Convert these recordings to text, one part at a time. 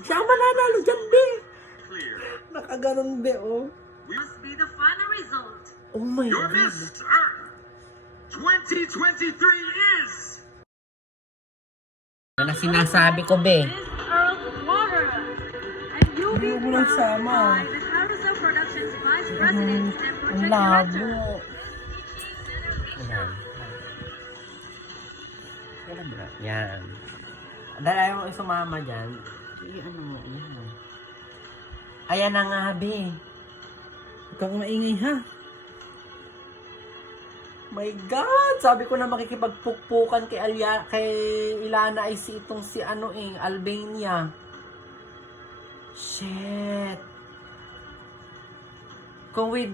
Siya ang mananalo dyan, be. Nakaganon, be, oh. Must be the final result. Oh my Your God. Miss Earth 2023 is... Yan ang sinasabi ko, be. Miss Earth Water. And you'll be Ano mo lang crowned sama? by the Carousel Productions Vice President and Ang Project labo. Director. Ayan. Kailan ba? Yan. Dahil ayaw mo isumama dyan, ano mo, yan. Ayan na nga, be. Huwag kang maingay, ha? My God! Sabi ko na makikipagpukpukan kay Ilana ay itong si Albania. Shit. Kung with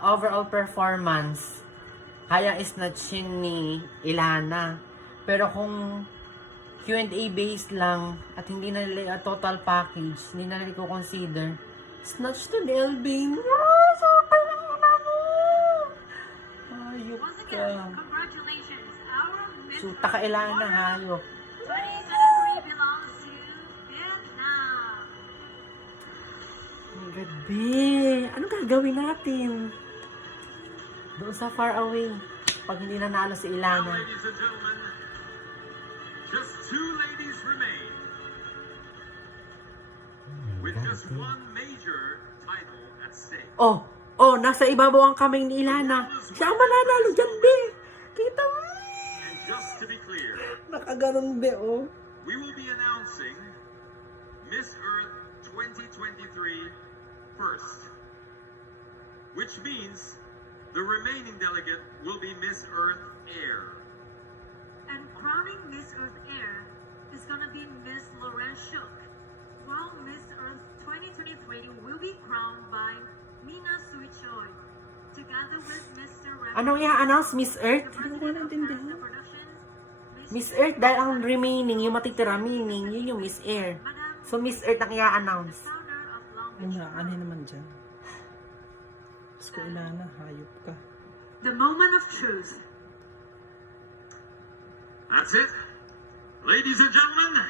overall performance, kaya snatchin ni Ilana. Pero kung Q&A based lang at hindi na nila total package, hindi na nila consider, snatch to the Albania. So, hayop Once ka. again, congratulations. Our Miss Suta ka Ilana, hayop. 2023 belongs to Vietnam. My God, be. Anong gagawin natin? Doon sa far away. Pag hindi nanalo si Now, Ilana. ladies and gentlemen, just 2 ladies remain with just one major title at stake. Oh, nasa ibabaw ang kamay ni Ilana. Siya ang mananalo dyan, be. Kita mo. And just to be clear, Nakaganon, be, oh. we will be announcing Miss Earth 2023 first, which means the remaining delegate will be Miss Earth Air. And crowning Miss Earth Air is gonna be Miss Lauren Shook, while Miss Earth 2023 will be crowned by Mina Sui Choi, together with Mr. Anong i-announce, Miss Earth? The President of Carousel Productions, Miss Earth, dahil ang remaining, yung matitira meaning, yun yung Miss Air. Madam, So, Miss Earth ang i-announce. founder of Long Ano Beach nga, ano naman dyan? Diyos ko, Ilana, hayop ka. The moment of truth. That's it. Ladies and gentlemen,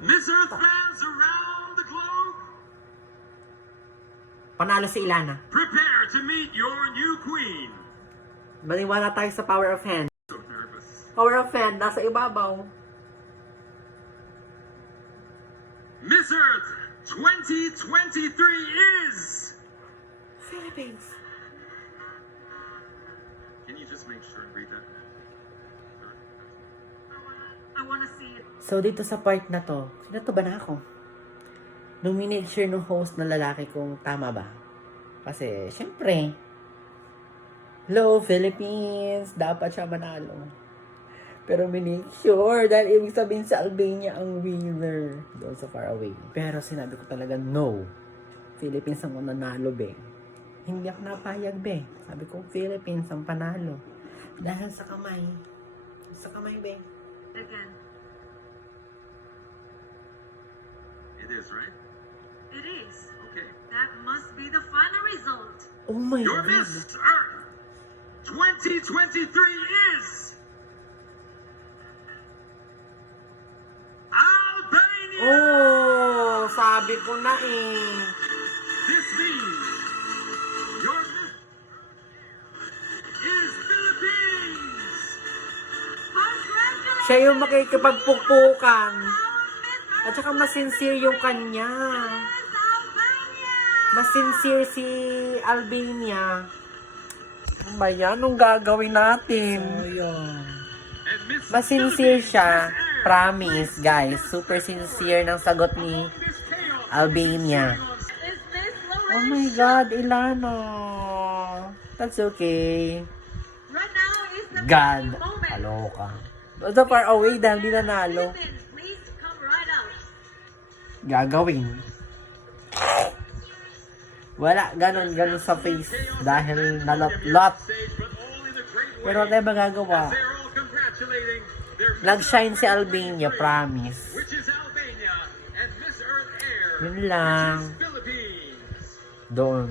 Miss Earth fans around the globe, Panalo si Ilana. prepare to meet your new queen. Maniwala tayo sa power of hand. So nervous. Power of hand, nasa ibabaw. Miss Earth 2023 is... Philippines. Can you just make sure and read that? I wanna see it. So, dito sa part na to, sino to ba na ako? Nung minake sure nung host na lalaki kung tama ba. Kasi, syempre, hello, Philippines! Dapat siya manalo. Pero minake sure, dahil ibig sabihin sa Albania ang winner. Doon sa far away. Pero sinabi ko talaga, no. Philippines ang mananalo, be. Hindi ako napayag, be. Sabi ko, Philippines ang panalo. Dahil sa kamay. Sa kamay, be. Again. It is, right? It is. Okay. That must be the final result. Oh my Your God. Miss Earth 2023 is... Albania! Oh, sabi ko na eh. This means your Miss is Philippines! Congratulations! Siya yung makikipagpukpukan. Our Miss At saka mas sincere yung kanya. Albania! Mas sincere si Albania. Ano ba yan? Anong gagawin natin? Ayun. And Miss Mas sincere siya. Philippines Air Promise, guys. Super sincere ng sagot ni Miss Chaos. Albania. Is Miss Oh Lauren my Shook. God, Ilana. That's okay. Right now is the God. big moment. Aloka. So far away dahil di nanalo. Philippines, please come right out. Gagawin. Wala, ganun sa face. Dahil nalot-lot. Stage, but all in a great way. Pero wala magagawa. They're all congratulating their Miss Nag-shine si Earth Albania, 2023, promise. which is Albania, and Miss Earth Air, Yun lang. which is Philippines. Doon.